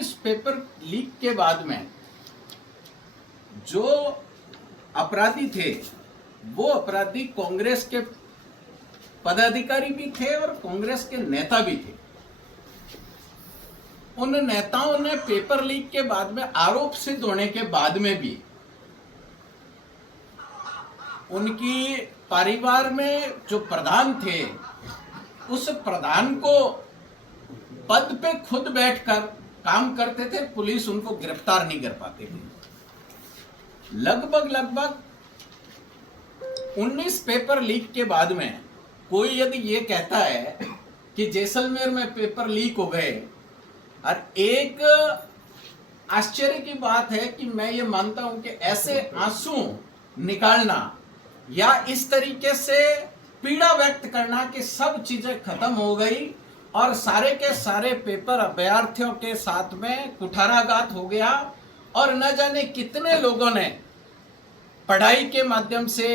19 paper leak के बाद में जो अपराधी थे वो अपराधी कांग्रेस के पदाधिकारी भी थे और कांग्रेस के नेता भी थे। उन नेताओं ने पेपर लीक के बाद में आरोप सिद्ध होने के बाद में भी उनकी परिवार में जो प्रधान थे उस प्रधान को पद पे खुद बैठकर काम करते थे, पुलिस उनको गिरफ्तार नहीं कर पाती थी। लगभग 19 पेपर लीक के बाद में कोई यदि ये कहता है कि जैसलमेर में पेपर लीक हो गए, और एक आश्चर्य की बात है कि मैं ये मानता हूं कि ऐसे आंसू निकालना या इस तरीके से पीड़ा व्यक्त करना कि सब चीजें खत्म हो गई और सारे के सारे पेपर अभ्यर्थियों के साथ में कुठाराघात हो गया और न जाने कितने लोगों ने पढ़ाई के माध्यम से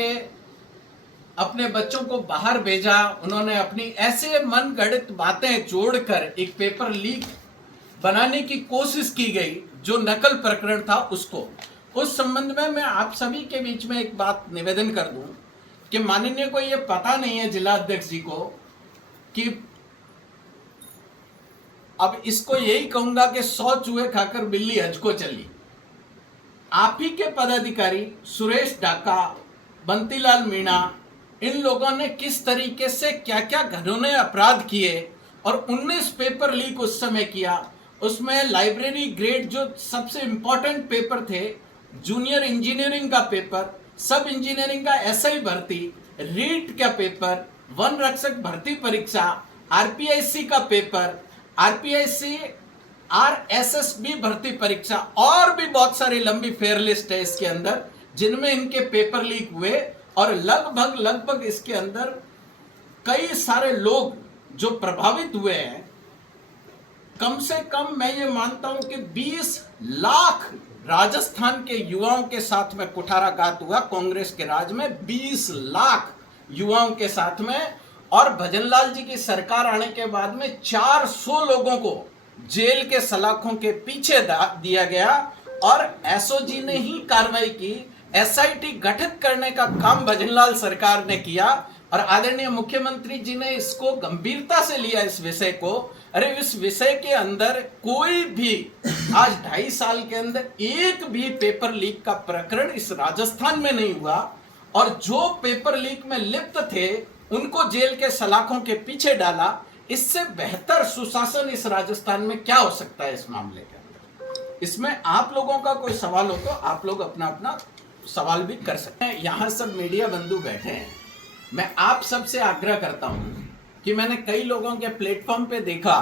अपने बच्चों को बाहर भेजा, उन्होंने अपनी ऐसे मन गढ़ंत बातें जोड़कर एक पेपर लीक बनाने की कोशिश की गई जो नकल प्रकरण था उसको। उस संबंध में मैं आप सभी के बीच में एक बात निवेदन कर दूं कि माननीय को यह पता नहीं है, जिला अध्यक्ष जी को, कि अब इसको यही कहूंगा कि 100 चूहे खाकर बिल्ली हज को चली। आप ही के पदाधिकारी सुरेश डाका, बंटीलाल मीणा, इन लोगों ने किस तरीके से क्या क्या घिनौने अपराध किए और 19 पेपर लीक उस समय किया। उसमें लाइब्रेरी ग्रेड जो सबसे इंपॉर्टेंट पेपर थे, जूनियर इंजीनियरिंग का पेपर, सब इंजीनियरिंग का एसआई भर्ती, रीट का पेपर, वन रक्षक भर्ती परीक्षा, आरपीआईसी का पेपर, आरपीआईसी आरएसएसबी भर्ती परीक्षा और भी बहुत सारी लंबी फेयर लिस्ट है इसके अंदर जिनमें इनके पेपर लीक हुए। और लगभग इसके अंदर कई सारे लोग जो प्रभावित हुए हैं, कम से कम मैं ये मानता हूं कि 20 लाख राजस्थान के युवाओं के साथ में कुठाराघात हुआ कांग्रेस के राज में, 20 लाख युवाओं के साथ में। और भजनलाल जी की सरकार आने के बाद में 400 लोगों को जेल के सलाखों के पीछे दिया गया और एसओजी ने ही कार्रवाई की। एसआईटी गठित करने का काम भजनलाल सरकार ने किया और आदरणीय मुख्यमंत्री जी ने इसको गंभीरता से लिया इस विषय को। अरे इस विषय के अंदर कोई भी आज 2.5 साल के अंदर एक भी पेपर लीक का प्रकरण इस राजस्थान में नहीं हुआ और जो पेपर लीक में लिप्त थे उनको जेल के सलाखों के पीछे डाला। इससे बेहतर सुशासन इस राजस्थान में क्या हो सकता है इस मामले के अंदर। इसमें आप लोगों का कोई सवाल हो तो आप लोग अपना अपना सवाल भी कर सकते हैं। यहाँ सब मीडिया बंधु बैठे हैं, मैं आप सबसे आग्रह करता हूँ कि मैंने कई लोगों के प्लेटफॉर्म पे देखा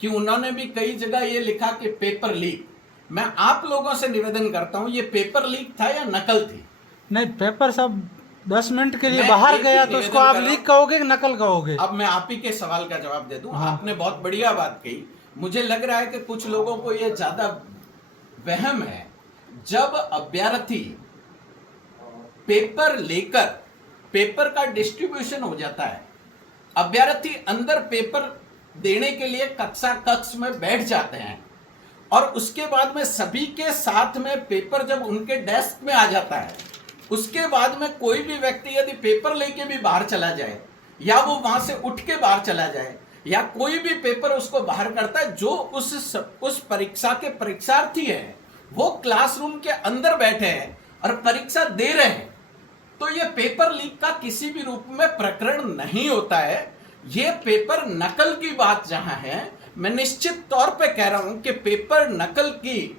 कि उन्होंने भी कई जगह ये लिखा कि पेपर लीक। मैं आप लोगों से निवेदन करता हूँ, ये पेपर लीक था या नकल थी? नहीं, पेपर सब 10 मिनट के लिए बाहर गया तो उसको आप लीक कहोगे कि नकल कहोगे? अब मैं आप ही के सवाल का जवाब दे दूं। हाँ। आपने बहुत बढ़िया बात कही। मुझे लग रहा है कि कुछ लोगों को ये ज्यादा वहम है। जब अभ्यर्थी पेपर लेकर पेपर का डिस्ट्रीब्यूशन हो जाता है, अभ्यर्थी अंदर पेपर देने के लिए कक्ष में बैठ जाते हैं और उसके बाद में सभी के साथ में पेपर जब उनके डेस्क में आ जाता है, उसके बाद में कोई भी व्यक्ति यदि पेपर लेके भी बाहर चला जाए या वो वहां से उठ के बाहर चला जाए या कोई भी पेपर उसको बाहर करता है, जो उस परीक्षा के परीक्षार्थी हैं वो क्लासरूम के अंदर बैठे हैं और परीक्षा दे रहे हैं, तो ये पेपर लीक का किसी भी रूप में प्रकरण नहीं होता है। ये पेपर नकल की बात जहां है, मैं निश्चित तौर पे कह रहा हूं कि पेपर नकल की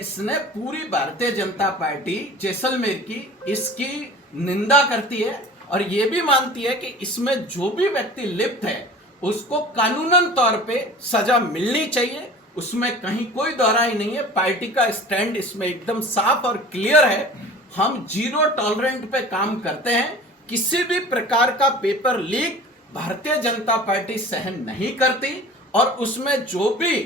इसने पूरी भारतीय जनता पार्टी जैसलमेर की इसकी निंदा करती है और ये भी मानती है कि इसमें जो भी व्यक्ति लिप्त है उसको कानूनन तौर पे सजा मिलनी चाहिए। उसमें कहीं कोई दोहराई नहीं है। पार्टी का स्टैंड इसमें एकदम साफ और क्लियर है। हम जीरो टॉलरेंट पे काम करते हैं। किसी भी प्रकार का paper leak Bharatiya Janata party सहन नहीं करती और उसमें जो भी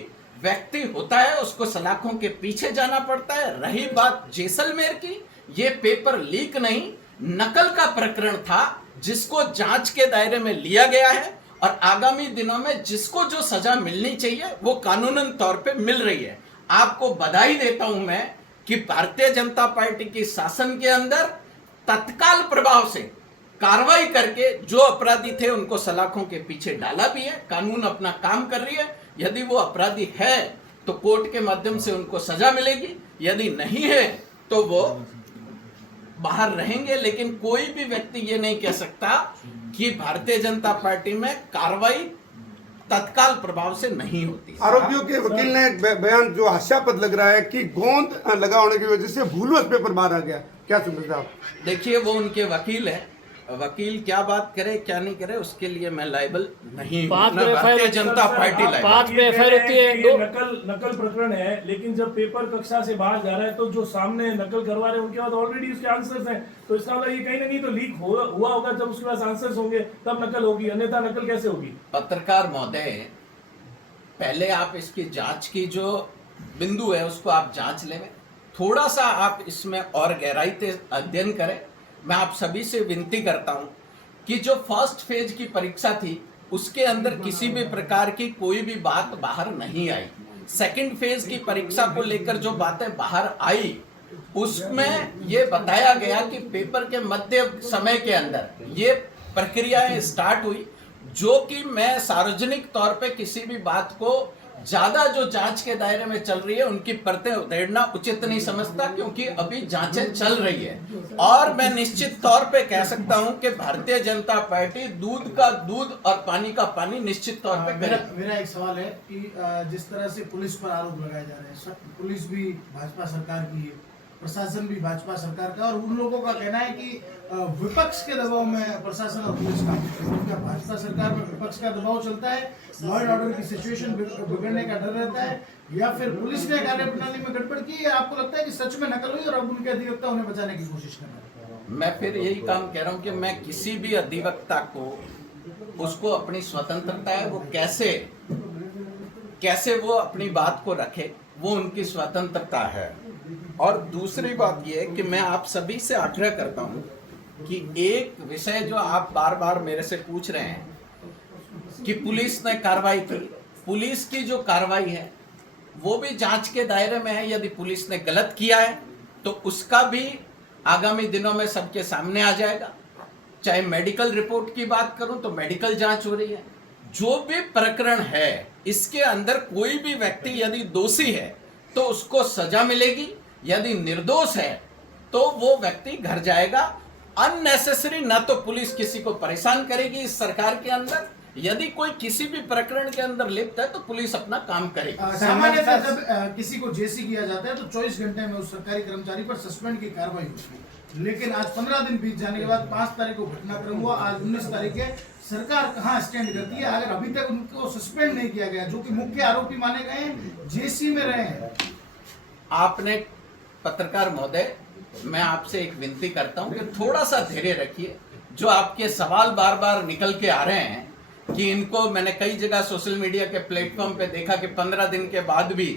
व्यक्ति होता है उसको सलाखों के पीछे जाना पड़ता है। रही बात जैसलमेर की, ये पेपर लीक नहीं नकल का प्रकरण था जिसको जांच के दायरे में लिया गया है और आगामी दिनों में जिसको जो सजा मिलनी चाहिए वो कानूनन तौर पे मिल रही है। आपको बधाई देता हूं मैं कि भारतीय जनता पार्टी की शासन के अंदर तत्काल प्रभाव से कार्रवाई करके जो अपराधी थे उनको सलाखों के पीछे डाला भी है। कानून अपना काम कर रही है। यदि वो अपराधी है तो कोर्ट के माध्यम से उनको सजा मिलेगी, यदि नहीं है तो वो बाहर रहेंगे। लेकिन कोई भी व्यक्ति ये नहीं कह सकता कि भारतीय जनता पार्टी में कार्रवाई तत्काल प्रभाव से नहीं होती। आरोपियों के वकील ने एक बयान जो हास्यास्पद लग रहा है कि गोंद लगा होने की वजह से भूलवश पेपर बाहर आ गया, क्या समझते हैं आप? देखिए, वो उनके वकील है, वकील क्या बात करे क्या नहीं करे उसके लिए मैं लायबल नहीं हूं। Bharatiya Janata party liable. 5 पे एफआईआर होती है, ये नकल प्रकरण है, लेकिन जब पेपर कक्षा से बाहर जा रहा है तो जो सामने नकल करवा रहे हैं उनके पास ऑलरेडी उसके आंसर्स हैं, तो इसका मतलब ये कहीं ना कहीं तो लीक हुआ होगा। जब उसके पास आंसर्स होंगे तब नकल होगी, अन्यथा नकल कैसे होगी? पत्रकार महोदय, पहले आप इसकी जांच की जो बिंदु है उसको आप जांच लें, थोड़ा सा आप इसमें और गहराई से अध्ययन करें। मैं आप सभी से विनती करता हूं कि जो फर्स्ट फेज की परीक्षा थी उसके अंदर किसी भी प्रकार की कोई भी बात बाहर नहीं आई। सेकंड फेज की परीक्षा को लेकर जो बातें बाहर आई उसमें ये बताया गया कि पेपर के मध्य समय के अंदर ये प्रक्रियाएं स्टार्ट हुई, जो कि मैं सार्वजनिक तौर पे किसी भी बात को ज्यादा जो जांच के दायरे में चल रही है उनकी परतें उधेड़ना उचित नहीं समझता, क्योंकि अभी जांचें चल रही है। और मैं निश्चित तौर पे कह सकता हूं कि भारतीय जनता पार्टी दूध का दूध और पानी का पानी निश्चित तौर पे करेगी। मेरा एक सवाल है कि जिस तरह से पुलिस पर आरोप लगाए जा रहे हैं, पुलिस भी भाजपा सरकार की है, प्रशासन भी भाजपा सरकार का, और उन लोगों का कहना है कि विपक्ष के दबाव में प्रशासन और पुलिस का, क्या भाजपा सरकार में विपक्ष का दबाव चलता है, लॉ एंड ऑर्डर की सिचुएशन बिगड़ने का डर रहता है, या फिर पुलिस ने कार्यप्रणाली में गड़बड़ की, या आपको लगता है कि सच में नकल हुई और अब उनके अधिवक्ता उन्हें बचाने की कोशिश कर रहे हैं? मैं फिर यही काम कह रहा हूं कि मैं किसी भी अधिवक्ता को, उसको अपनी स्वतंत्रता है, वो कैसे वो अपनी बात को रखे, वो उनकी स्वतंत्रता है। और दूसरी बात यह है कि मैं आप सभी से आग्रह करता हूं कि एक विषय जो आप बार बार मेरे से पूछ रहे हैं कि पुलिस ने कार्रवाई की, पुलिस की जो कार्रवाई है वो भी जांच के दायरे में है। यदि पुलिस ने गलत किया है तो उसका भी आगामी दिनों में सबके सामने आ जाएगा। चाहे मेडिकल रिपोर्ट की बात करूं तो मेडिकल जांच हो रही है। जो भी प्रकरण है इसके अंदर कोई भी व्यक्ति यदि दोषी है तो उसको सजा मिलेगी, यदि निर्दोष है तो वो व्यक्ति घर जाएगा। अननेसेसरी ना तो पुलिस किसी को परेशान करेगी इस सरकार के अंदर, यदि कोई किसी भी प्रकरण के अंदर लिप्त है तो पुलिस अपना काम करेगी। सामान्यतः जब किसी को जेसी किया जाता है तो 24 घंटे में उस सरकारी कर्मचारी पर सस्पेंड की कार्रवाई होती है, लेकिन आज 15 दिन बीत जाने के बाद 5 तारीख को घटनाक्रम हुआ, आज 19 तारीख है, सरकार कहाँ स्टैंड करती है? अगर अभी तक उनको सस्पेंड नहीं किया गया, जो कि मुख्य आरोपी माने गए हैं, जेसी में रहे हैं। आपने पत्रकार महोदय, मैं आपसे एक विनती करता हूं कि थोड़ा सा धैर्य रखिए। जो आपके सवाल बार बार निकल के आ रहे हैं कि इनको, मैंने कई जगह सोशल मीडिया के प्लेटफॉर्म पे देखा कि 15 दिन के बाद भी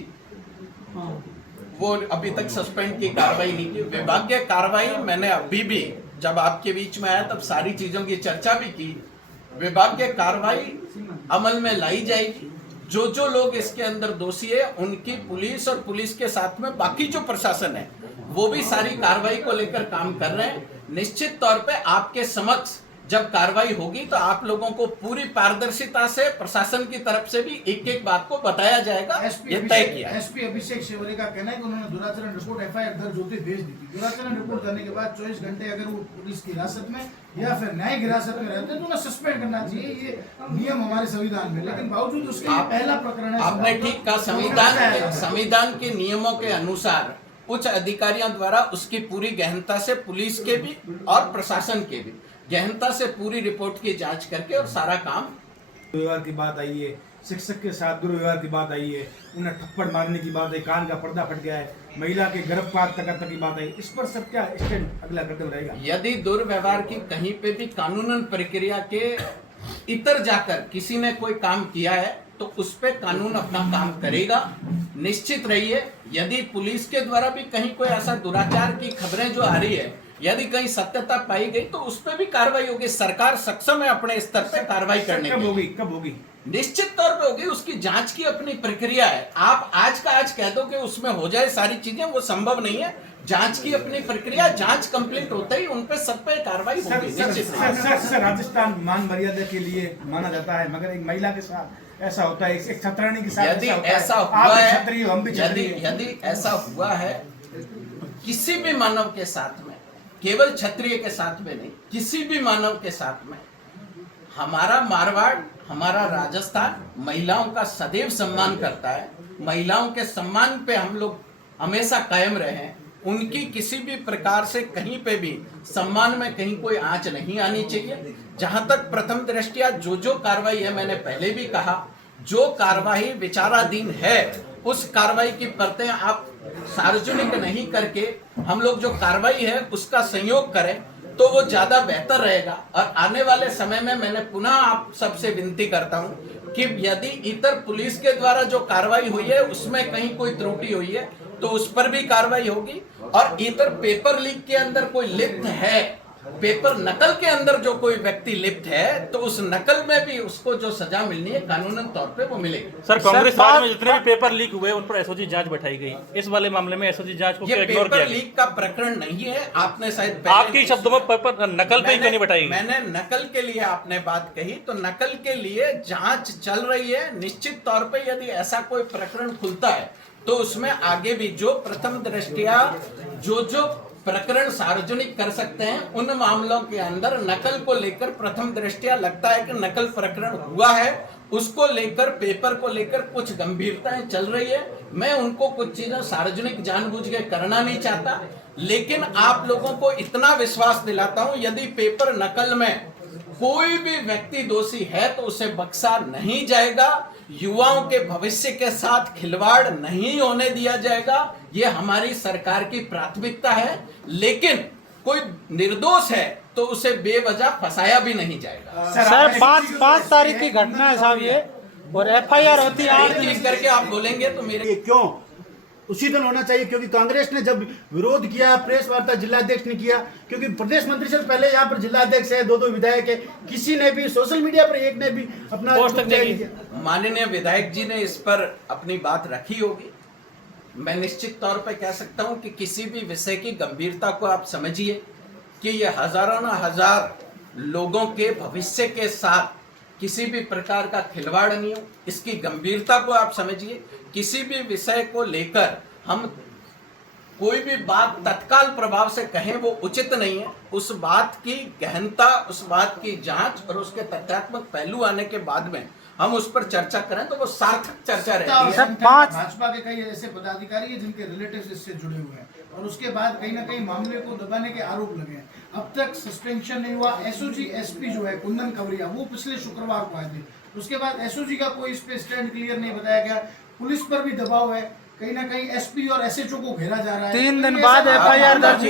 वो अभी तक सस्पेंड की कार्रवाई नहीं की। विभागीय कार्रवाई मैंने अभी भी जब आपके बीच में आया तब सारी चीजों की चर्चा भी की। विभागीय कार्रवाई अमल में लाई जाएगी। जो लोग इसके अंदर दोषी है उनकी पुलिस और पुलिस के साथ में बाकी जो प्रशासन है वो भी सारी कार्रवाई को लेकर काम कर रहे हैं। निश्चित तौर पे आपके समक्ष जब कार्रवाई होगी तो आप लोगों को पूरी पारदर्शिता से प्रशासन की तरफ से भी एक एक बात को बताया जाएगा, ये तय किया। एसपी अभिषेक शेवरे का कहना है कि उन्होंने दुराचरण रिपोर्ट एफआईआर दर्ज होते भेज दी थी। दुराचरण रिपोर्ट करने के बाद 24 घंटे अगर वो पुलिस की हिरासत में या फिर न्यायिक हिरासत में रहते तो उन्हें सस्पेंड करना चाहिए, ये नियम हमारे संविधान में, लेकिन बावजूद उसके पहला प्रकरण है। आपने ठीक कहा, संविधान के नियमों के अनुसार उच्च अधिकारियों द्वारा उसकी पूरी गहनता से, पुलिस के भी और प्रशासन के भी गहनता से पूरी रिपोर्ट की जांच करके और सारा काम। व्यवहार की बात आई है, शिक्षक के साथ दुर्व्यवहार की बात आई है, उन्हें थप्पड़ मारने की बात है, कान का पर्दा फट गया है, महिला के गर्भपात तक की बात आई, इस पर सब क्या स्टैंड अगला कदम रहेगा? यदि दुर्व्यवहार की कहीं पे भी कानूनन प्रक्रिया के इतर जाकर किसी ने कोई काम किया है तो उस पे कानून अपना काम करेगा। निश्चित रहिए, यदि पुलिस के द्वारा भी कहीं कोई ऐसा दुराचार की खबरें जो आ रही है यदि कहीं सत्यता पाई गई तो उस पर भी कार्रवाई होगी। सरकार सक्षम है अपने स्तर पे कार्रवाई करने कब की। होगी, कब होगी? निश्चित तौर पे होगी, उसकी जांच की अपनी प्रक्रिया है। आप आज का आज कह दो कि उसमें हो जाए सारी चीजें, वो संभव नहीं है। जांच की अपनी प्रक्रिया, जांच कंप्लीट होते ही उन पे सब पे कार्रवाई सर, होगी। सर, निश्चित सर, सर, सर, राजस्थान मान मर्यादा के लिए माना जाता है, मगर एक महिला के साथ ऐसा होता है, एक छत्राणी के साथ यदि होता है। ऐसा आप हुआ भी है, क्षत्रिय हो, हम भी क्षत्रिय हैं। यदि ऐसा हुआ है किसी भी मानव के साथ में, केवल क्षत्रिय के साथ में नहीं, किसी भी मानव के साथ में, हमारा मारवाड़, हमारा राजस्थान महिलाओं का सदैव सम्मान करता है। महिलाओं के सम्मान पे हम लोग हमेशा कायम रहे हैं। उनकी किसी भी प्रकार से कहीं पे भी सम्मान में कहीं कोई आंच नहीं आनी चाहिए। जहां तक प्रथम दृष्टिया जो कार्रवाई है, मैंने पहले भी कहा, जो कार्रवाई विचाराधीन है उस कार्रवाई की परतें आप सार्वजनिक नहीं करके हम लोग जो कार्रवाई है उसका संयोग करें तो वो ज्यादा बेहतर रहेगा। और आने वाले समय में मैंने पुनः आप सबसे विनती करता हूं कि यदि इतर पुलिस के द्वारा जो कार्रवाई हुई है उसमें कहीं कोई त्रुटि हुई है तो उस पर भी कार्रवाई होगी। और इतर पेपर लीक के अंदर कोई लिप्त है, पेपर नकल के अंदर जो कोई व्यक्ति लिप्त है, तो उस नकल में भी उसको जो सजा मिलनी है कानूनन तौर पे वो मिलेगी। सर, कांग्रेस सर, राज में जितने भी पेपर लीक हुए उन पर एसओजी जांच बैठाई गई। इस वाले मामले में एसओजी जांच को ये क्यों इग्नोर पेपर किया गया? लीक का प्रकरण नहीं है। आपने शायद पहले आपके शब्दों में पेपर नकल पे क्यों नहीं बैठाई गई? मैंने नकल के लिए आपने बात कही तो नकल के लिए जांच चल रही है। निश्चित तौर पे यदि ऐसा कोई प्रकरण खुलता है तो उसमें आगे भी जो प्रथम दृष्टिया जो प्रकरण सार्वजनिक कर सकते हैं उन मामलों के अंदर नकल को लेकर प्रथम दृष्टिया लगता है कि नकल प्रकरण हुआ है, उसको लेकर, पेपर को लेकर कुछ गंभीरताएं चल रही है। मैं उनको कुछ चीजें सार्वजनिक जानबूझ के करना नहीं चाहता, लेकिन आप लोगों को इतना विश्वास दिलाता हूं, यदि पेपर नकल में कोई भी व्यक्ति दोषी है तो उसे बख्शा नहीं जाएगा। युवाओं के भविष्य के साथ खिलवाड़ नहीं होने दिया जाएगा। ये हमारी सरकार की प्राथमिकता है। लेकिन कोई निर्दोष है तो उसे बेवजह फंसाया भी नहीं जाएगा। सर, 5 तारीख की घटना है साहब ये, और एफआईआर होती है 8 दिन। एक करके आप बोलेंगे तो मेरे ये क्यों उसी दिन होना चाहिए? क्योंकि कांग्रेस ने जब विरोध किया, प्रेस वार्ता जिलाध्यक्ष ने किया, क्योंकि प्रदेश मंत्री से पहले यहाँ पर जिलाध्यक्ष है, 2 विधायक है, किसी ने भी सोशल मीडिया पर एक ने भी अपना पोस्ट तक नहीं किया। माननीय विधायक जी ने इस पर अपनी बात रखी होगी। मैं निश्चित तौर पर कह सकता हूं कि किसी भी विषय की गंभीरता को आप समझिए कि ये हजारों न हजार लोगों के भविष्य के साथ किसी भी प्रकार का खिलवाड़ नहीं हो। इसकी गंभीरता को आप समझिए। किसी भी विषय को लेकर हम कोई भी बात तत्काल प्रभाव से कहें वो उचित नहीं है। उस बात की गहनता, उस बात की जांच और उसके तथ्यात्मक पहलू आने के बाद में हम उस पर चर्चा करें तो वो सार्थक चर्चा रहती है। सर, 5 भाजपा के कई ऐसे पदाधिकारी हैं जिनके रिलेटिव्स इससे जुड़े हुए हैं और उसके बाद कहीं ना कहीं मामले को दबाने के आरोप लगे हैं। अब तक सस्पेंशन नहीं हुआ। एसओजी एसपी जो है कुंदन कवरिया, वो पिछले शुक्रवार को आए थे। उसके बाद एसओजी का कोई इस पे स्टैंड क्लियर नहीं बताया गया। पुलिस पर भी दबाव है, कहीं ना कहीं एसपी और एसएचओ को घेरा जा रहा है। 3 दिन बाद एफआईआर दर्ज,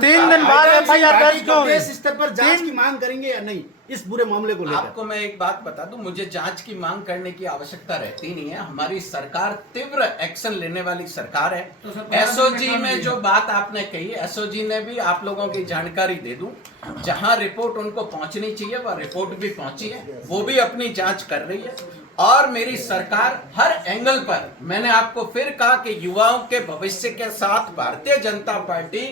3 दिन बाद एफआईआर दर्ज क्यों हुई? प्रदेश स्तर पर जांच की मांग करेंगे या नहीं इस पूरे मामले को लेकर? आपको मैं एक बात बता दूं, मुझे जांच की मांग करने की आवश्यकता रहती नहीं है। हमारी सरकार तीव्र एक्शन लेने वाली सरकार है। तो सर, एसओजी में जो बात आपने कही, एसओजी ने भी आप लोगों की जानकारी दे दूं, जहां रिपोर्ट उनको पहुंचनी चाहिए वह रिपोर्ट भी पहुंची है, वो भी अपनी जांच कर रही है। और मेरी सरकार हर एंगल पर, मैंने आपको फिर कहा कि युवाओं के भविष्य के साथ भारतीय जनता पार्टी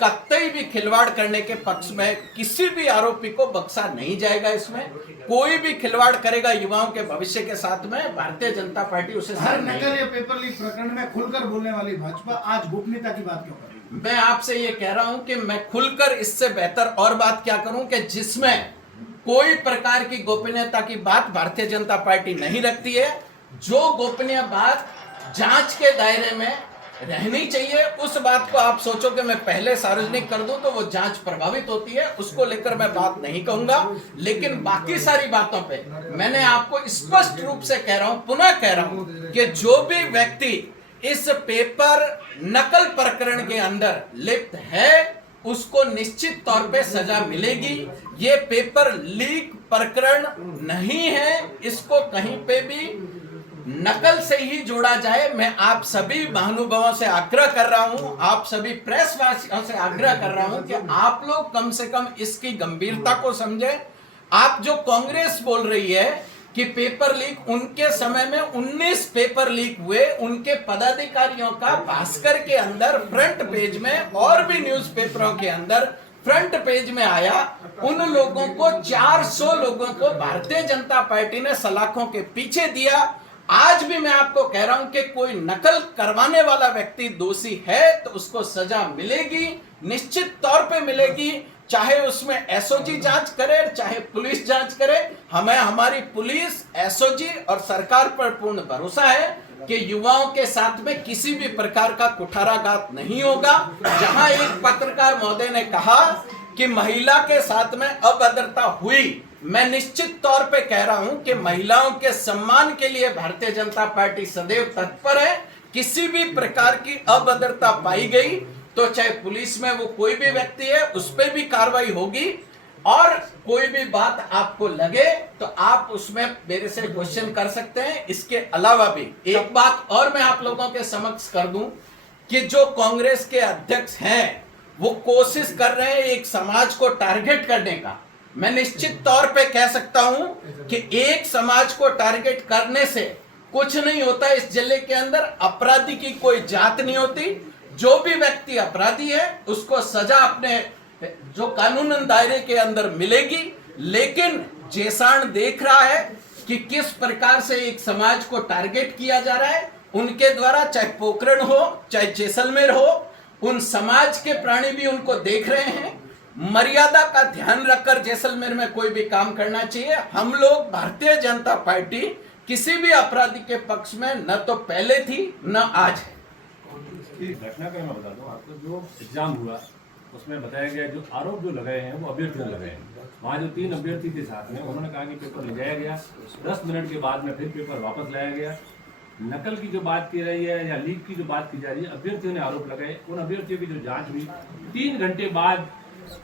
कतई भी खिलवाड़ करने के पक्ष में, किसी भी आरोपी को बख्शा नहीं जाएगा। इसमें कोई भी खिलवाड़ करेगा युवाओं के भविष्य के साथ में, भारतीय जनता पार्टी उसे हर सहन नहीं नकल या पेपर लीक प्रकरण में खुलकर बोलने वाली भाजपा आज गोपनीयता की बात क्यों कर रही है? मैं आपसे ये कह रहा हूं कि मैं खुलकर इससे बेहतर और बात क्या करूं कि जिसमें कोई प्रकार की गोपनीयता की बात भारतीय जनता पार्टी नहीं रखती है। जो गोपनीय बात जांच के दायरे में रहनी चाहिए, उस बात को आप सोचो कि मैं पहले सार्वजनिक कर दूं तो वो जांच प्रभावित होती है, उसको लेकर मैं बात नहीं कहूंगा। लेकिन बाकी सारी बातों पे मैंने आपको स्पष्ट रूप से कह रहा हूं, पुनः कह रहा हूं कि जो भी व्यक्ति इस पेपर नकल प्रकरण के अंदर लिप्त है उसको निश्चित तौर पे सजा मिलेगी। ये पेपर लीक प्रकरण नहीं है, इसको कहीं पे भी नकल से ही जोड़ा जाए। मैं आप सभी महानुभावों से आग्रह कर रहा हूं, आप सभी प्रेस वासियों से आग्रह कर रहा हूं कि आप लोग कम से कम इसकी गंभीरता को समझें। आप जो कांग्रेस बोल रही है कि पेपर लीक, उनके समय में 19 पेपर लीक हुए, उनके पदाधिकारियों का भास्कर के अंदर फ्रंट पेज में और भी न्यूज़पेपरों के अंदर फ्रंट पेज में आया। उन लोगों को 400 लोगों को भारतीय जनता पार्टी ने सलाखों के पीछे दिया। आज भी मैं आपको कह रहा हूं कि कोई नकल करवाने वाला व्यक्ति दोषी है तो उसको सजा मिलेगी, निश्चित तौर पे मिलेगी, चाहे उसमें एसओजी जांच करे, चाहे पुलिस जांच करे। हमें हमारी पुलिस, एसओजी और सरकार पर पूर्ण भरोसा है कि युवाओं के साथ में किसी भी प्रकार का कुठाराघात नहीं होगा। जहां एक पत्रकार महोदय ने कहा कि महिला के साथ में अभद्रता हुई, मैं निश्चित तौर पे कह रहा हूं कि महिलाओं के सम्मान के लिए भारतीय जनता पार्टी सदैव तत्पर है। किसी भी प्रकार की अभद्रता पाई गई तो चाहे पुलिस में वो कोई भी व्यक्ति है, उस पर भी कार्रवाई होगी। और कोई भी बात आपको लगे तो आप उसमें मेरे से क्वेश्चन कर सकते हैं। इसके अलावा भी एक बात और मैं आप लोगों के समक्ष कर दूं कि जो कांग्रेस के अध्यक्ष हैं वो कोशिश कर रहे हैं एक समाज को टारगेट करने का। मैं निश्चित तौर पे कह सकता हूं कि एक समाज को टारगेट करने से कुछ नहीं होता। इस जिले के अंदर अपराधी की कोई जात नहीं होती। जो भी व्यक्ति अपराधी है उसको सजा अपने जो कानूनन दायरे के अंदर मिलेगी। लेकिन जेसाण देख रहा है कि किस प्रकार से एक समाज को टारगेट किया जा रहा है उनके द्वारा, चाहे पोखरण हो चाहे जैसलमेर हो, उन समाज के प्राणी भी उनको देख रहे हैं। मर्यादा का ध्यान रखकर जैसलमेर में कोई भी काम करना चाहिए। हम लोग भारतीय जनता पार्टी किसी भी अपराधी के पक्ष में न तो पहले थी न आज है। घटनाक्रम मैं बता दूं आपको, जो एग्जाम हुआ उसमें बताया गया जो आरोप जो लगाए हैं वो अभ्यर्थी ने लगाए हैं। वहाँ जो 3 अभ्यर्थी थे साथ में, उन्होंने कहा कि पेपर ले जाया गया, 10 मिनट के बाद में फिर पेपर वापस लाया गया। नकल की जो बात की रही है या लीक की जो बात की जा रही है, अभ्यर्थियों ने आरोप लगाए। उन अभ्यर्थियों की जो जाँच हुई 3 घंटे बाद,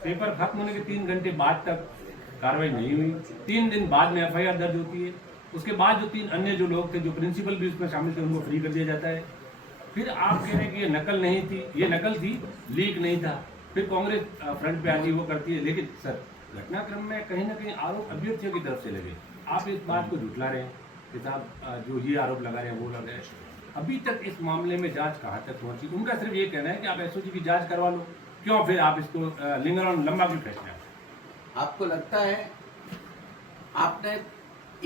पेपर खत्म होने के 3 घंटे बाद तक कार्रवाई नहीं हुई। 3 दिन बाद में FIR दर्ज होती है। उसके बाद जो 3 अन्य जो लोग थे, जो प्रिंसिपल भी उसमें शामिल थे, उनको फ्री कर दिया जाता है। फिर आप कह रहे हैं कि ये नकल नहीं थी, ये नकल थी, लीक नहीं था। फिर कांग्रेस फ्रंट पे आती वो करती है। लेकिन सर, घटनाक्रम में कहीं ना कहीं आरोप अभ्यर्थियों की तरफ से लगे। आप इस बात को झुठला रहे हैं कि साहब जो ये आरोप लगा रहे हैं वो लगा रहे हैं। अभी तक इस मामले में जांच कहाँ तक पहुंची? उनका सिर्फ ये कहना है कि आप एसओजी की जांच करवा लो। क्यों फिर आप इसको लिंगर ऑन लंबा क्यों खींचते हैं? आपको लगता है आपने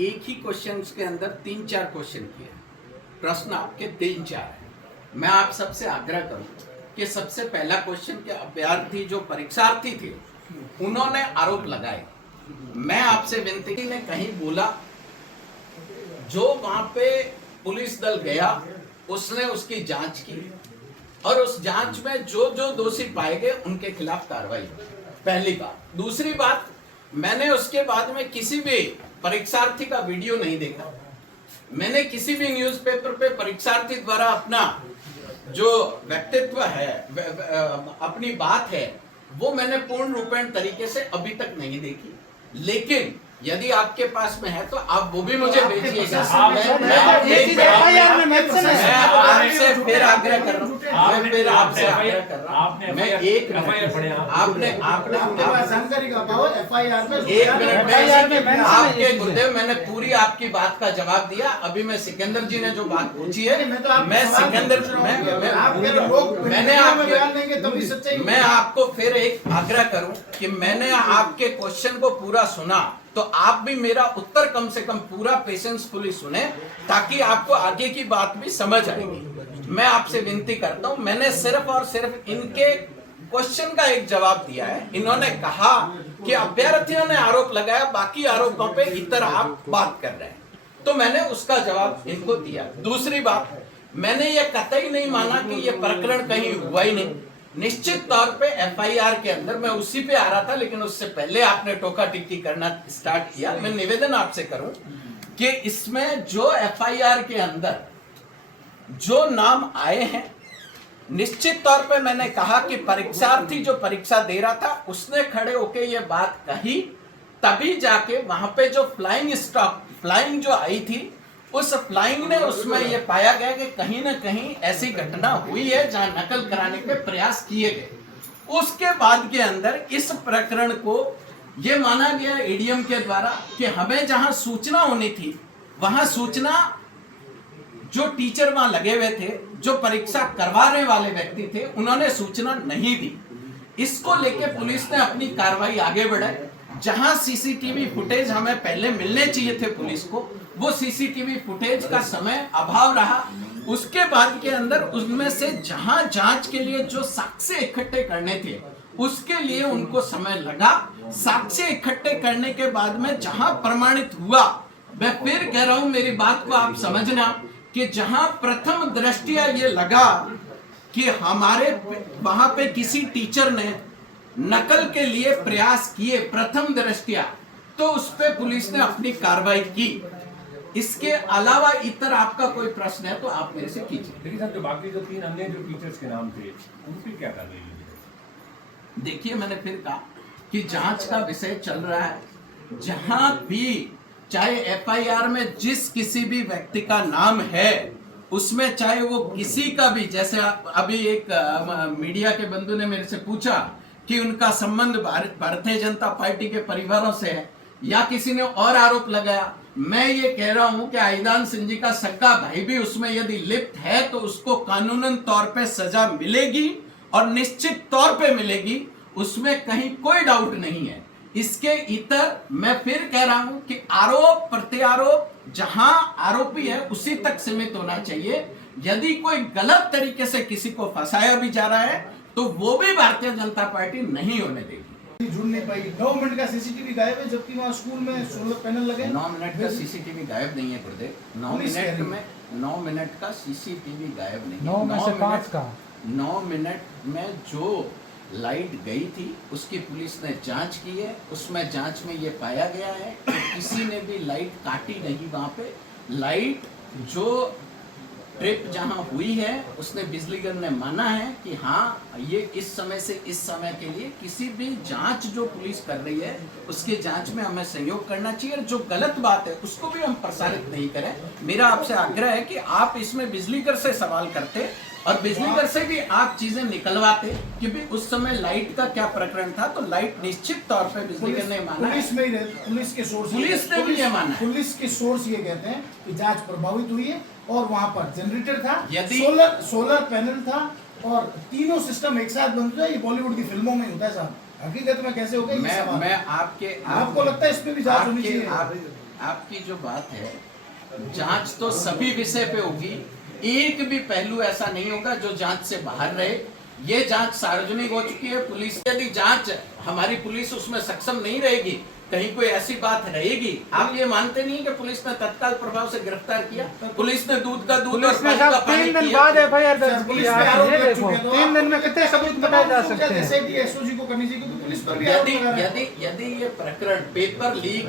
एक ही क्वेश्चन के अंदर 3-4 क्वेश्चन किए, प्रश्न आपके 3-4 है। मैं आप सबसे आग्रह करूं कि सबसे पहला क्वेश्चन के अभ्यर्थी जो परीक्षार्थी थे उन्होंने आरोप लगाए। मैं आपसे विनती की, ने कहीं बोला जो वहां पे पुलिस दल गया उसने उसकी जांच की और उस जांच में जो जो दोषी पाए गए उनके खिलाफ कार्रवाई हुई। पहली बात। दूसरी बात, मैंने उसके बाद में किसी भी परीक्षार्थी का वीडियो नहीं देखा। मैंने किसी भी न्यूज़पेपर पे परीक्षार्थी द्वारा अपना जो व्यक्तित्व है, अपनी बात है, वो मैंने पूर्ण रूपेण तरीके से अभी तक नहीं देखी। लेकिन यदि आपके पास में है तो आप वो भी मुझे भेजिएगा। मैं आपसे फिर आग्रह कर रहा हूँ, मैं एक मिनट आपके गुरुदेव, मैंने पूरी आपकी बात का जवाब दिया। अभी मैं सिकंदर जी ने जो बात पूछी है, मैं सिकंदर मैं आपको फिर एक आग्रह करूं कि मैंने आपके क्वेश्चन को पूरा सुना, तो आप भी मेरा उत्तर कम से कम पूरा पेशेंसफुली सुने ताकि आपको आगे की बात भी समझ आएगी। मैं आपसे विनती करता हूं, मैंने सिर्फ और सिर्फ इनके क्वेश्चन का एक जवाब दिया है। इन्होंने कहा कि अभ्यर्थियों ने आरोप लगाया, बाकी आरोपों पे इतर आप बात कर रहे हैं, तो मैंने उसका जवाब इनको दिया। दूसरी बात, मैंने ये कतई नहीं माना कि ये प्रकरण कहीं हुआ ही नहीं। निश्चित तौर पे FIR के अंदर, मैं उसी पे आ रहा था, लेकिन उससे पहले आपने टोका टिक्की करना स्टार्ट किया। मैं निवेदन आपसे करूं कि इसमें जो FIR के अंदर जो नाम आए हैं, निश्चित तौर पे मैंने कहा कि परीक्षार्थी जो परीक्षा दे रहा था उसने खड़े होके ये बात कही, तभी जाके वहां पे जो फ्लाइंग जो आई थी उस फ्लाइंग ने उसमें ये पाया गया कि कहीं ना कहीं ऐसी घटना हुई है जहां नकल कराने के प्रयास किए गए। उसके बाद के अंदर इस प्रकरण को ये माना गया एडीएम के द्वारा कि हमें जहां सूचना होनी थी वहां सूचना जो टीचर वहां लगे हुए थे, जो परीक्षा करवाने वाले व्यक्ति थे, उन्होंने सूचना नहीं दी। इसको लेके पुलिस ने अपनी कार्रवाई आगे बढ़ाई। जहां सीसीटीवी फुटेज हमें पहले मिलने चाहिए थे पुलिस को, वो सीसीटीवी फुटेज का समय अभाव रहा। उसके बाद के अंदर उनमें से जहां जांच के लिए जो साक्ष्य इकट्ठे करने थे उसके लिए उनको समय लगा। साक्ष्य इकट्ठे करने के बाद में जहां प्रमाणित हुआ, मैं फिर कह रहा हूं, मेरी बात को आप समझना, कि जहां प्रथम दृष्टया ये लगा कि हमारे वहां पे किसी टीचर ने नकल के लिए प्रयास किए प्रथम दृष्टया, तो उस पे पुलिस ने अपनी कार्रवाई की। इसके अलावा इतर आपका कोई प्रश्न है तो आप मेरे से कीजिए। देखिए साहब, जो बाकी जो 3 अन्य जो टीचर्स के नाम थे उनकी क्या कर रही है? देखिए, मैंने फिर कहा कि जांच का विषय चल रहा है। जहां भी चाहे एफआईआर में जिस किसी भी व्यक्ति का नाम है, उसमें चाहे वो किसी का भी, जैसे अभी एक मीडिया के बंधु ने मेरे से पूछा कि उनका संबंध भारतीय जनता पार्टी के परिवारों से है या किसी ने और आरोप लगाया, मैं ये कह रहा हूं कि आईदान सिंह जी का सक्का भाई भी उसमें यदि लिप्त है तो उसको कानूनन तौर पे सजा मिलेगी और निश्चित तौर पे मिलेगी, उसमें कहीं कोई डाउट नहीं है। इसके इतर मैं फिर कह रहा हूं कि आरोप प्रत्यारोप जहां आरोपी है उसी तक सीमित होना चाहिए। यदि कोई गलत तरीके से किसी को फंसाया भी जा रहा है तो वो भी भारतीय जनता पार्टी नहीं होने देगी। जुड़ नहीं पाई। 9 मिनट का सीसीटीवी गायब है, जबकि वहाँ स्कूल में सोलर पैनल लगे। 9 मिनट का सीसीटीवी गायब नहीं है गुरुदेव। 9 मिनट का सीसीटीवी गायब नहीं है। 9 में से 5 का 9 मिनट में जो लाइट गई थी उसकी पुलिस ने जांच की है। उसमें जांच में ये पाया गया है कि किसी ने भी लाइट काटी नहीं। वहां पे लाइट जो ट्रिप जहां हुई है उसने बिजलीगर ने माना है कि हाँ, ये इस समय से इस समय के लिए किसी भी जांच जो पुलिस कर रही है उसके जांच में हमें सहयोग करना चाहिए। और जो गलत बात है उसको भी हम प्रसारित नहीं करें। मेरा आपसे आग्रह है कि आप इसमें बिजलीगर से सवाल करते और बिजलीगर से भी आप चीजें निकलवाते कि भी उस समय लाइट का क्या प्रकरण था। तो लाइट निश्चित तौर पे बिजलीगर ने माना है। पुलिस में ही पुलिस के सोर्स, पुलिस ने भी ये माना है। पुलिस के सोर्स ये कहते हैं कि जांच प्रभावित हुई है और वहां पर जनरेटर था, यदि सोलर पैनल था और तीनों सिस्टम एक साथ बन जाए। ये बॉलीवुड की फिल्मों में होता है साहब, हकीकत में कैसे हो गया? मैं आपको लगता है इस पे भी जांच होनी चाहिए? आपकी जो बात है, जांच तो सभी विषय पे होगी। एक भी पहलू ऐसा नहीं होगा जो जांच से बाहर रहे। ये जांच सार्वजनिक हो चुकी है। पुलिस यदि जांच, हमारी पुलिस उसमें सक्षम नहीं रहेगी, कहीं कोई ऐसी बात रहेगी, आप ये मानते नहीं कि पुलिस ने तत्काल प्रभाव से गिरफ्तार किया? पुलिस ने दूध का दूध और पुलिस ने पानी का साहब पानी 3 दिन किया। बाद एफआईआर दर्ज पुलिस किया पे आरोप है। ये लग देखो चुके हैं, तो 3 दिन में कितने सबूत बताए जा सकते हैं। एसआईटी एसओजी को करनी चाहिए, क्योंकि पुलिस पर भी आरोप लगा रहा है। यदि ये प्रकरण पेपर लीक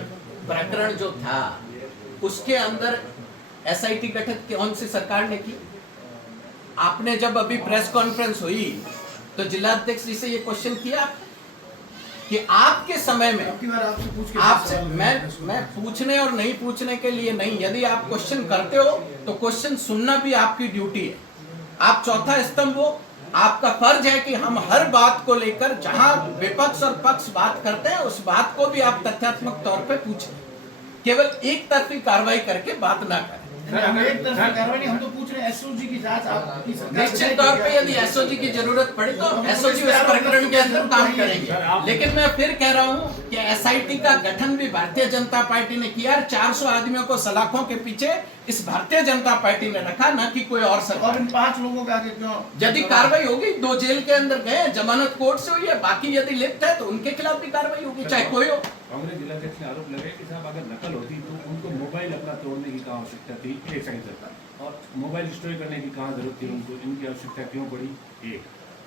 प्रकरण जो था उसके अंदर एसआईटी गठित कौन सी सरकार ने की? आपने जब अभी प्रेस कॉन्फ्रेंस हुई तो जिलाध्यक्ष जी से ये क्वेश्चन किया कि आपके समय में, आपसे पूछ के आपसे मैं पूछने और नहीं पूछने के लिए नहीं, यदि आप क्वेश्चन करते हो तो क्वेश्चन सुनना भी आपकी ड्यूटी है। आप चौथा स्तंभ हो, आपका फर्ज है कि हम हर बात को लेकर जहां विपक्ष और पक्ष बात करते हैं उस बात को भी आप तथ्यात्मक तौर पे पूछें, केवल एक तरफी कार्रवाई करके बात ना करें। हम एक तरफा कार्रवाई नहीं, हम तो पूछ रहे हैं एसओजी की जांच आपकी सरकार निश्चित तौर पे यदि एसओजी की जरूरत पड़े तो एसओजी उस प्रकरण के अंदर काम करेंगे। लेकिन मैं फिर कह रहा हूं कि एसआईटी का गठन भी भारतीय जनता पार्टी ने किया। 400 आदमियों को सलाखों के पीछे इस भारतीय जनता पार्टी ने रखा, ना कि कोई और सरकार। और इन 5 लोगों के आगे क्यों? यदि कार्रवाई होगी, 2 जेल के अंदर गए, जमानत कोर्ट से हुई है, बाकी यदि लिप्त है तो उनके खिलाफ भी कार्रवाई होगी, चाहे कोई हो। कांग्रेस जिलाध्यक्ष ने आरोप लगाया कि साहब अगर नकल होती तो उनको मोबाइल अपना तोड़ने की कहाँ आवश्यकता थी, एक सेकंड चलता, और मोबाइल स्टोर करने की कहाँ जरूरत थी उनको, इनकी आवश्यकता क्यों पड़ी? एक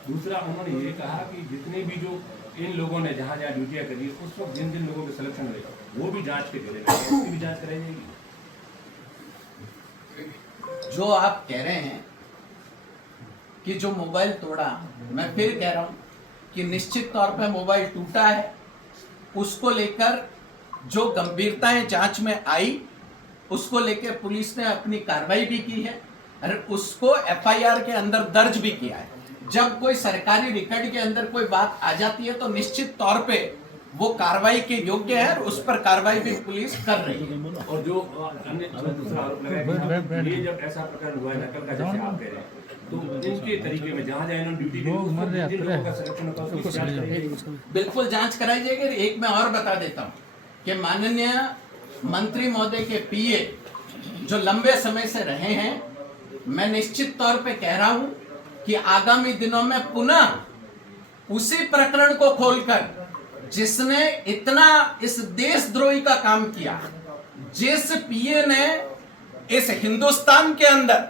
दूसरा, उन्होंने ये कहा कि जितने भी जो इन लोगों ने जहाँ जहाँ ड्यूटियाँ करी उस वक्त जिन जिन लोगों के सिलेक्शन हुए वो भी जाँच के घेरे में, उसकी भी जाँच कराई जाएगी। जो आप कह रहे हैं कि जो मोबाइल तोड़ा, मैं फिर कह रहा हूं कि निश्चित तौर पे मोबाइल टूटा है। उसको लेकर जो गंभीरताएं जांच में आई उसको लेके पुलिस ने अपनी कार्रवाई भी की है और उसको एफआईआर के अंदर दर्ज भी किया है। जब कोई सरकारी रिकॉर्ड के अंदर कोई बात आ जाती है तो निश्चित तौर पे वो कार्रवाई के योग्य है और उस पर कार्रवाई भी पुलिस कर रही है। और जो अन्य दूसरा आरोप लगाया कि ये जब ऐसा प्रकरण हुआ है नकल का, जैसे आप कह रहे हैं, तो इनके तरीके में जहाँ जहाँ इन्होंने ड्यूटी दी जिन लोगों का सिलेक्शन होता है उसकी जांच करेंगे। बिल्कुल जांच कराई जाएगी। एक मैं और बता देता हूँ कि माननीय मंत्री महोदय के पीए जो लंबे समय से रहे हैं, मैं निश्चित तौर पे कह रहा हूं कि आगामी दिनों में पुनः उसी प्रकरण को खोलकर जिसने इतना इस देशद्रोही का काम किया, जिस पीए ने इस हिंदुस्तान के अंदर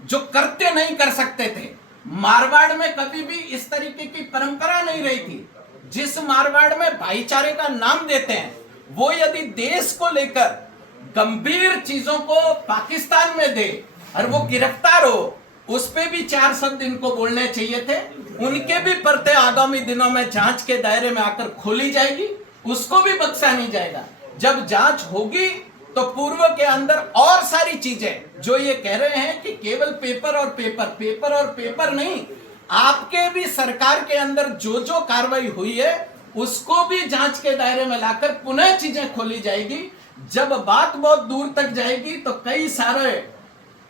जो कृत्य नहीं कर सकते थे, मारवाड़ में कभी भी इस तरीके की परंपरा नहीं रही थी, जिस मारवाड़ में भाईचारे का नाम देते हैं, वो यदि देश को लेकर गंभीर चीजों को पाकिस्तान में दे और वो गिरफ्तार हो, उस पे भी 4 शब्द इनको बोलने चाहिए थे। उनके भी परते आगामी दिनों में जांच के दायरे में आकर खोली जाएगी, उसको भी बख्शा नहीं जाएगा। जब जांच होगी तो पूर्व के अंदर और सारी चीजें जो ये कह रहे हैं कि केवल पेपर और पेपर नहीं, आपके भी सरकार के अंदर जो जो कार्रवाई हुई है उसको भी जांच के दायरे में लाकर पुनः चीजें खोली जाएगी। जब बात बहुत दूर तक जाएगी तो कई सारे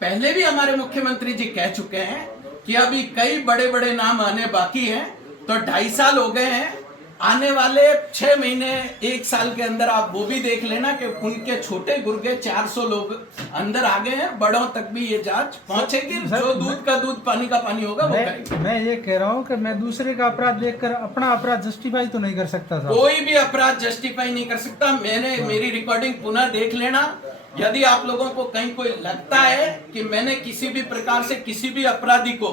पहले भी हमारे मुख्यमंत्री जी कह चुके हैं कि अभी कई बड़े बड़े नाम आने बाकी हैं। तो 2.5 साल हो गए हैं, आने वाले 6 महीने 1 साल के अंदर आप वो भी देख लेना कि उनके छोटे गुर्गे 400 लोग अंदर आ गए हैं। बड़ों तक भी ये जांच पहुंचेगी। जो दूध का दूध पानी का पानी होगा वो करेंगे। मैं ये कह रहा हूँ कि मैं दूसरे का अपराध देखकर अपना अपराध जस्टिफाई तो नहीं कर सकता था। कोई भी अपराध जस्टिफाई नहीं कर सकता। मेरी रिकॉर्डिंग पुनः देख लेना। यदि आप लोगों को कहीं कोई लगता है कि मैंने किसी भी प्रकार से किसी भी अपराधी को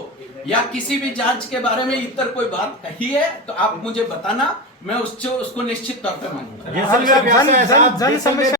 या किसी भी जांच के बारे में इतर कोई बात कही है तो आप मुझे बताना, मैं उसको निश्चित तौर पे मानूंगा। जन समस्या